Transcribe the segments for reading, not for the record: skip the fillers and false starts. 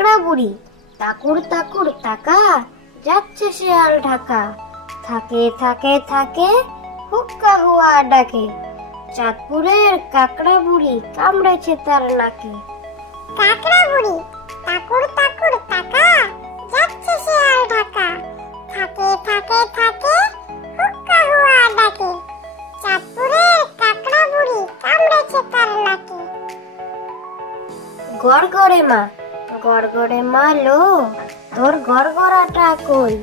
কাকড়া বুড়ি তাকুর তাকুর তাকা, যাচ্ছে শেয়াল ঢাকা। থাকে থাকে থাকে হুক্কা হুয়া ডাকে, চাঁদপুরের কাকড়া বুড়ি কামড়েছে তার নাকে। কাকড়া বুড়ি তাকুর তাকুর তাকা, যাচ্ছে শেয়াল ঢাকা। থাকে থাকে থাকে হুক্কা হুয়া ডাকে, চাঁদপুরের কাকড়া বুড়ি কামড়েছে তার নাকে। গড়গড়ে মা লো, তোর গড়গড়াটা কই?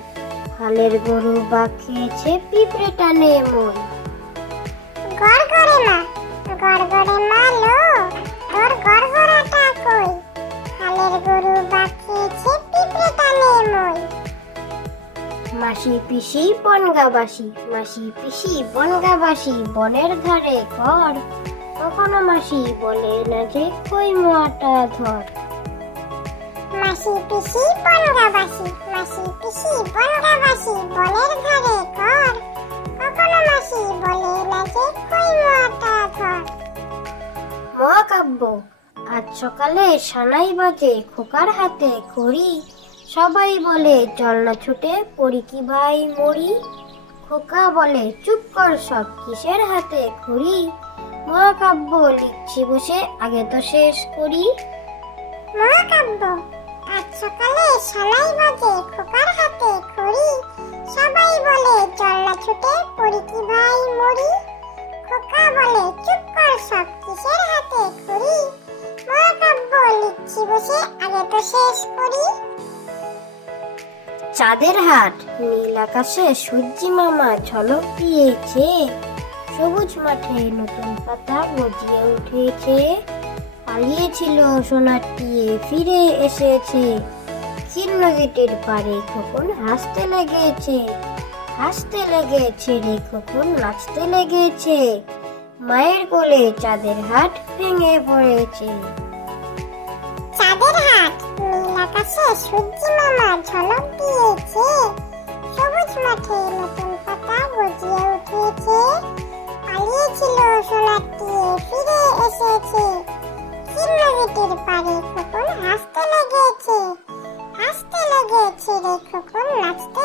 হালের গরু বা খেয়েছে পিঁপড়ে টানে মই। গড়গড়ে মা লো, তোর গড়গড়াটা কই? হালের গরু বা খেয়েছে পিঁপড়ে টানে মই। মাসি পিসি বনগাবাসী, মাসি পিসি বনগাবাসী, বনের ধারে ঘর। কখনো মাসি বলে না যে কই মোয়াটা ধর। মাসি পিসি বনগাবাসী, মাসি পিসি বনগাবাসী, বনের ধারে ঘর। কখনো মাসি বলে না যে কই মোয়াটা ধর। মহাকাব্য। আজ সকালে সানাই বাজে, খোকার হাতে খড়ি। সবাই বলে চল না ছুটে পড়ি কি ভাই মরি। খোকা বলে চুপ কর সব, কিসের হাতে খড়ি। মহাকাব্য লিখছি বসে, আগে তো শেষ করি। মহাকাব্য। আজ সকালে সানাই বাজে, খোকার হাতে খড়ি। সবাই বলে চল না ছুটে পড়ি কি ভাই মরি। খোকা বলে চুপ কর সব, কিসের হাতে খড়ি। মহাকাব্য লিখছি বসে, আগে তো শেষ করি। চাঁদের হাট। নীল আকাশে সূর্যি মামা ঝলক দিয়েছে, সবুজ মাঠে নতুন পাতা গজিয়ে উঠেছে। পালিয়েছিল সোনার টিয়ে ফিরে এসেছে, ছিন্ন গেটের পারে খোকন হাসতে লেগেছে। হাসতে লেগেছে রে খোকন, নাচতে লেগেছে। মায়ের কোলে চাঁদের হাট ভেঙে পড়েছে। চাঁদের হাট। নীল আকাশে সূর্যি মামা ঝলক দিয়েছে, সবুজ মাঠে নতুন পাতা গজিয়ে উঠেছে। পালিয়েছিল সোনার টিয়ে ফিরে এসেছে, ছিন্ন গেটের পারে খোকন হাসতে লেগেছে। হাসতে লেগেছে রে খোকন, নাচতে